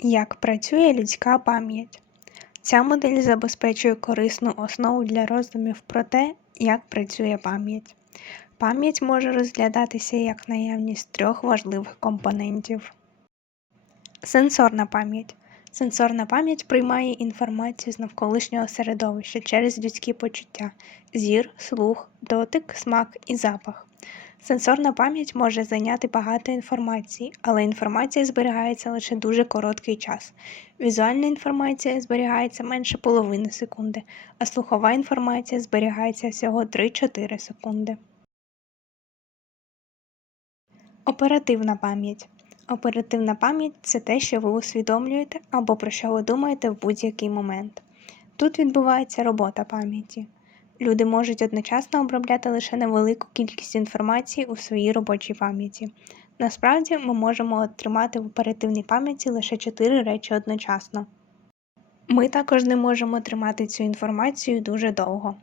Як працює людська пам'ять? Ця модель забезпечує корисну основу для роздумів про те, як працює пам'ять. Пам'ять може розглядатися як наявність трьох важливих компонентів. Сенсорна пам'ять. Сенсорна пам'ять приймає інформацію з навколишнього середовища через людські почуття зір, слух, дотик, смак і запах. Сенсорна пам'ять може зайняти багато інформації, але інформація зберігається лише дуже короткий час. Візуальна інформація зберігається менше половини секунди, а слухова інформація зберігається всього 3-4 секунди. Оперативна пам'ять. Оперативна пам'ять це те, що ви усвідомлюєте або про що ви думаєте в будь-який момент. Тут відбувається робота пам'яті. Люди можуть одночасно обробляти лише невелику кількість інформації у своїй робочій пам'яті. Насправді ми можемо отримати в оперативній пам'яті лише 4 речі одночасно. Ми також не можемо тримати цю інформацію дуже довго.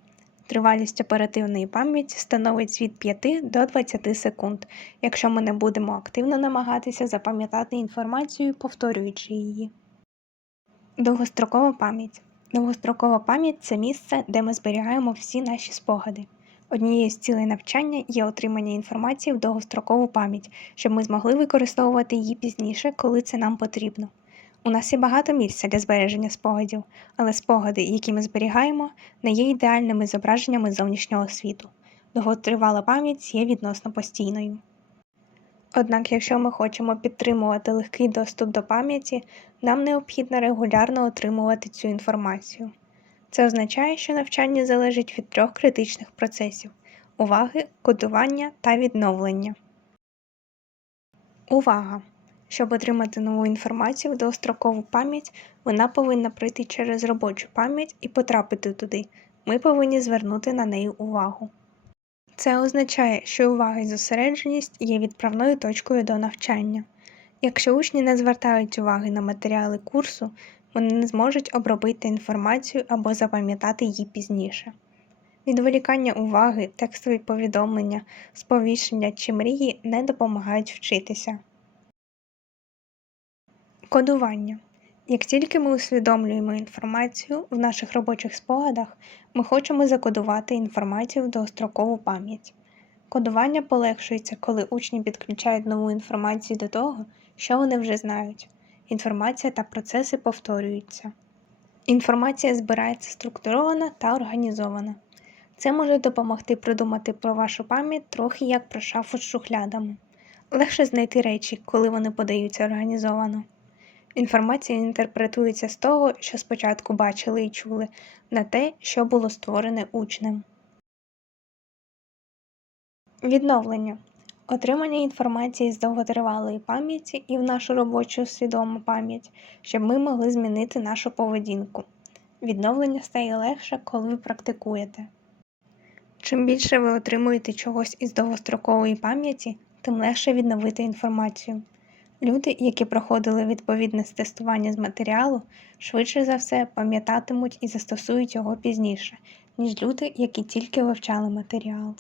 Тривалість оперативної пам'яті становить від 5 до 20 секунд, якщо ми не будемо активно намагатися запам'ятати інформацію, повторюючи її. Довгострокова пам'ять. Довгострокова пам'ять це місце, де ми зберігаємо всі наші спогади. Однією з цілей навчання є отримання інформації в довгострокову пам'ять, щоб ми змогли використовувати її пізніше, коли це нам потрібно. У нас є багато місця для збереження спогадів, але спогади, які ми зберігаємо, не є ідеальними зображеннями зовнішнього світу. Довготривала пам'ять є відносно постійною. Однак, якщо ми хочемо підтримувати легкий доступ до пам'яті, нам необхідно регулярно отримувати цю інформацію. Це означає, що навчання залежить від трьох критичних процесів уваги, кодування та відновлення. Увага! Щоб отримати нову інформацію в довгострокову пам'ять, вона повинна пройти через робочу пам'ять і потрапити туди. Ми повинні звернути на неї увагу. Це означає, що увага і зосередженість є відправною точкою до навчання. Якщо учні не звертають уваги на матеріали курсу, вони не зможуть обробити інформацію або запам'ятати її пізніше. Відволікання уваги, текстові повідомлення, сповіщення чи мрії не допомагають вчитися. Кодування. Як тільки ми усвідомлюємо інформацію в наших робочих спогадах, ми хочемо закодувати інформацію в довгострокову пам'ять. Кодування полегшується, коли учні підключають нову інформацію до того, що вони вже знають. Інформація та процеси повторюються. Інформація збирається структурована та організована. Це може допомогти придумати про вашу пам'ять трохи як про шафу з шухлядами. Легше знайти речі, коли вони подаються організовано. Інформація інтерпретується з того, що спочатку бачили і чули, на те, що було створене учнем. Відновлення отримання інформації з довготривалої пам'яті і в нашу робочу свідому пам'ять, щоб ми могли змінити нашу поведінку. Відновлення стає легше, коли ви практикуєте. Чим більше ви отримуєте чогось із довгострокової пам'яті, тим легше відновити інформацію. Люди, які проходили відповідне тестування з матеріалу, швидше за все пам'ятатимуть і застосують його пізніше, ніж люди, які тільки вивчали матеріал.